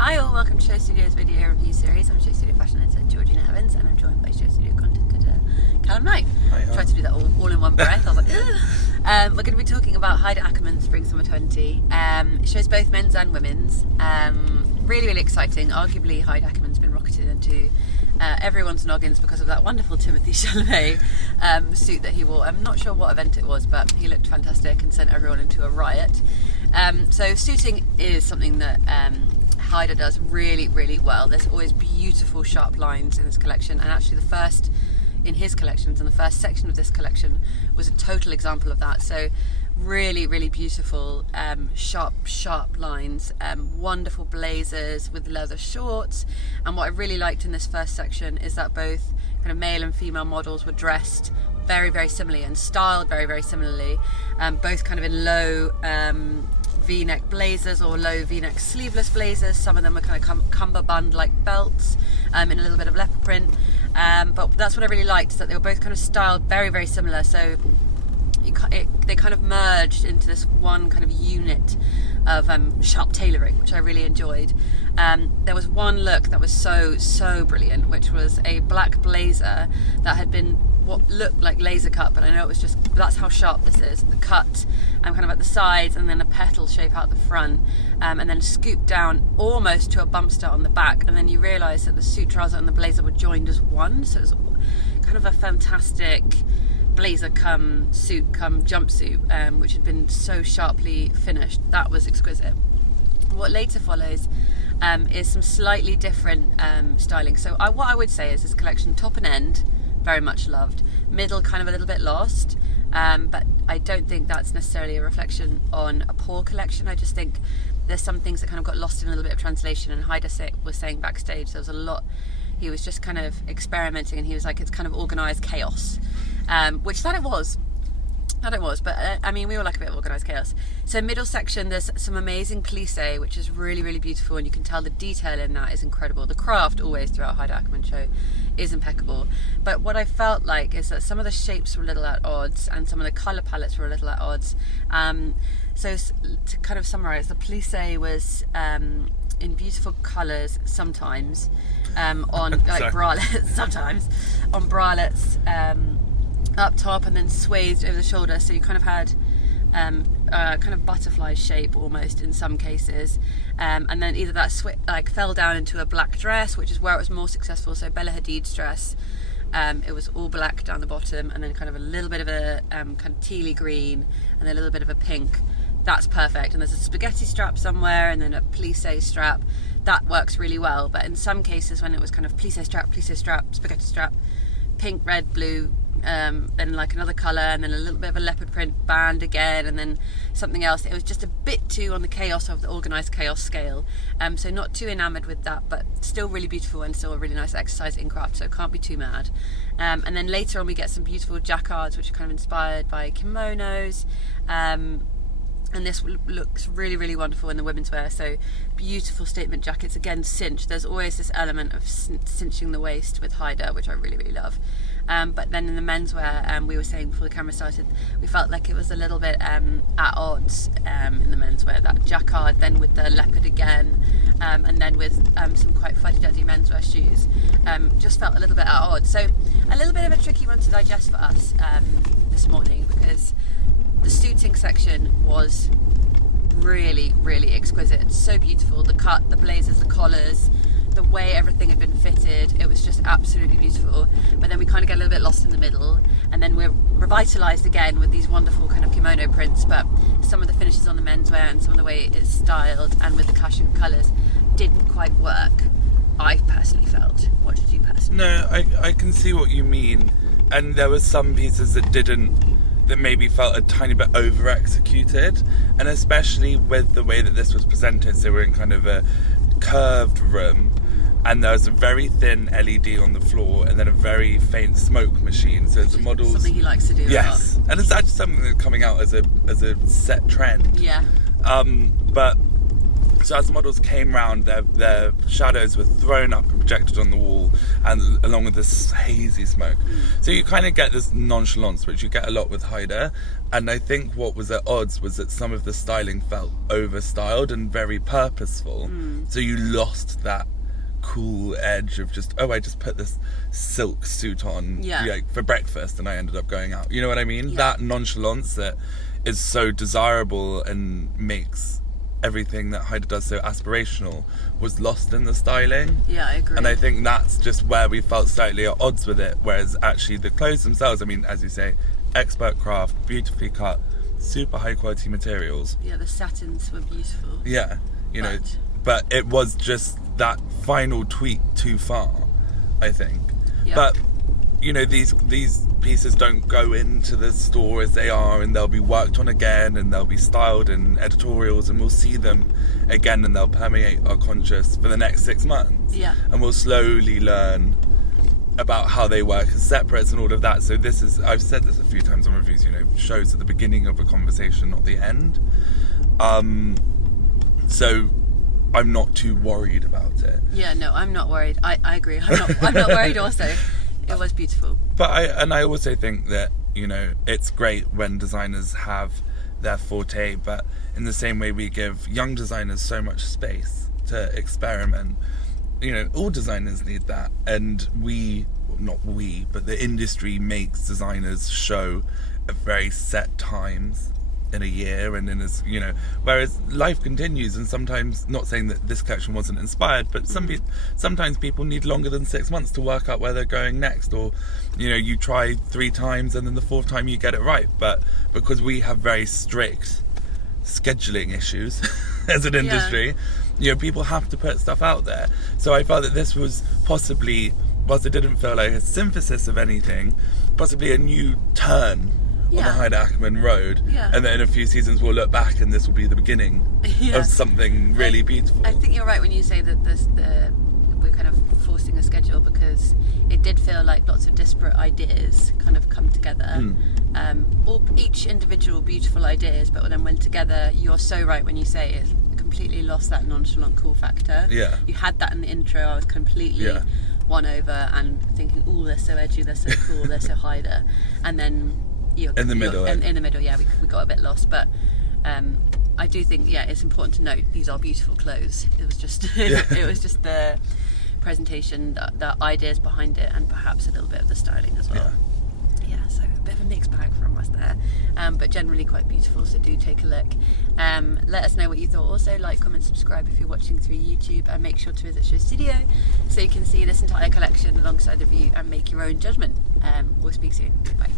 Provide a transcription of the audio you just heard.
Hi all, welcome to Show Studio's video review series. I'm Show Studio fashion editor Georgina Evans and I'm joined by Show Studio content editor Calum Knight. Hi. Tried to do that all in one breath. I was like, ugh. We're going to be talking about Haider Ackerman Spring Summer 20. It shows both men's and women's. Really exciting. Arguably Haider Ackerman's been rocketed into everyone's noggins because of that wonderful Timothy Chalamet suit that he wore. I'm not sure what event it was, but he looked fantastic and sent everyone into a riot. So suiting is something that Haider does really well. There's always beautiful sharp lines in this collection, and actually the first in his collections and the first section of this collection was a total example of that. So really beautiful sharp lines, wonderful blazers with leather shorts. And what I really liked in this first section is that both kind of male and female models were dressed very similarly and styled very similarly, both kind of in low V-neck blazers or low V-neck sleeveless blazers. Some of them were kind of cummerbund like belts in a little bit of leopard print, but that's what I really liked, is that they were both kind of styled very similar. So they kind of merged into this one kind of unit of sharp tailoring, which I really enjoyed. There was one look that was so brilliant, which was a black blazer that had been what looked like laser cut, but I know it was just, that's how sharp this is. The cut kind of at the sides, and then a petal shape out the front, and then scooped down almost to a bump start on the back, and then you realise that the suit trouser and the blazer were joined as one, so it was kind of a fantastic blazer come suit come jumpsuit, which had been so sharply finished. That was exquisite. What later follows is some slightly different styling. So what I would say is this collection, top and end, very much loved. Middle, kind of a little bit lost, but I don't think that's necessarily a reflection on a poor collection. I just think there's some things that kind of got lost in a little bit of translation, and Haider was saying backstage there was a lot, he was just kind of experimenting, and he was like, it's kind of organised chaos, which that it was, but I mean, we all like a bit of organised chaos. So middle section, there's some amazing plisse, which is really beautiful, and you can tell the detail in that is incredible. The craft always throughout Haider Ackerman show is impeccable, but what I felt like is that some of the shapes were a little at odds, and some of the colour palettes were a little at odds. So to kind of summarise, the plisse was in beautiful colours sometimes, on like bralettes, sometimes on bralettes, up top, and then swathed over the shoulder, so you kind of had kind of butterfly shape almost in some cases, and then either that fell down into a black dress, which is where it was more successful. So Bella Hadid's dress, it was all black down the bottom, and then kind of a little bit of a kind of tealy green, and then a little bit of a pink. That's perfect. And there's a spaghetti strap somewhere, and then a plisse strap. That works really well. But in some cases, when it was kind of plisse strap, spaghetti strap, pink, red, blue, then like another colour, and then a little bit of a leopard print band again, and then something else, it was just a bit too on the chaos of the organised chaos scale. So not too enamoured with that, but still really beautiful and still a really nice exercise in craft, so can't be too mad. And then later on we get some beautiful jacquards, which are kind of inspired by kimonos, and this looks really wonderful in the womenswear. So beautiful statement jackets, again cinched. There's always this element of cinching the waist with Haider, which I really love. But then in the menswear, we were saying before the camera started, we felt like it was a little bit at odds in the menswear. That jacquard, then with the leopard again, and then with some quite fuddy-duddy menswear shoes, just felt a little bit at odds. So a little bit of a tricky one to digest for us this morning, because the suiting section was really exquisite, so beautiful. The cut, the blazers, the collars, the way everything had been fitted, it was just absolutely beautiful. But then we kind of get a little bit lost in the middle, and then we're revitalised again with these wonderful kind of kimono prints, but some of the finishes on the menswear and some of the way it's styled and with the clashing colours didn't quite work, I personally felt. What did you personally? No, I can see what you mean, and there were some pieces that maybe felt a tiny bit over executed, and especially with the way that this was presented. So we're in kind of a curved room, and there was a very thin LED on the floor, and then a very faint smoke machine. So the models, something he likes to do. Yes, and it's actually something that's coming out as a set trend. Yeah. But So as the models came round, their shadows were thrown up and projected on the wall, and along with this hazy smoke. So you kind of get this nonchalance, which you get a lot with Haider. And I think what was at odds was that some of the styling felt overstyled and very purposeful. So you lost that cool edge of just, I just put this silk suit on for breakfast and I ended up going out. You know what I mean? That nonchalance that is so desirable and makes everything that Haider does so aspirational was lost in the styling. Yeah, I agree. And I think that's just where we felt slightly at odds with it, whereas actually the clothes themselves, I mean, as you say, expert craft, beautifully cut, super high quality materials. Yeah, the satins were beautiful. Yeah, you know, but it was just that final tweak too far, I think. Yeah. But you know, these pieces don't go into the store as they are, and they'll be worked on again, and they'll be styled in editorials, and we'll see them again, and they'll permeate our conscious for the next 6 months. Yeah. And we'll slowly learn about how they work as separates and all of that. So this is, I've said this a few times on reviews, you know, shows at the beginning of a conversation, not the end. So I'm not too worried about it. Yeah, no, I'm not worried. I agree. I'm not worried also. It was beautiful. But I also think that, you know, it's great when designers have their forte, but in the same way we give young designers so much space to experiment, you know, all designers need that. And but the industry makes designers show at very set times in a year and in as, you know, whereas life continues, and sometimes, not saying that this collection wasn't inspired, but sometimes people need longer than 6 months to work out where they're going next, or, you know, you try 3 times and then the 4th time you get it right. But because we have very strict scheduling issues as an industry, you know, people have to put stuff out there. So I felt that this was possibly, whilst it didn't feel like a synthesis of anything, possibly a new turn on the Haider Ackerman road, and then in a few seasons we'll look back and this will be the beginning of something really beautiful. I think you're right when you say that we're kind of forcing a schedule, because it did feel like lots of disparate ideas kind of come together, all each individual beautiful ideas, but then when together, you're so right when you say it completely lost that nonchalant cool factor. You had that in the intro. I was completely won over and thinking, oh, they're so edgy, they're so cool, they're so Haider, and then in the middle, we got a bit lost. But I do think, it's important to note these are beautiful clothes. It was just it was just the presentation, the ideas behind it, and perhaps a little bit of the styling as well. So a bit of a mixed bag from us there, but generally quite beautiful, so do take a look. Let us know what you thought. Also, like, comment, subscribe if you're watching through YouTube, and make sure to visit Show Studio so you can see this entire collection alongside the review and make your own judgment. We'll speak soon. Bye.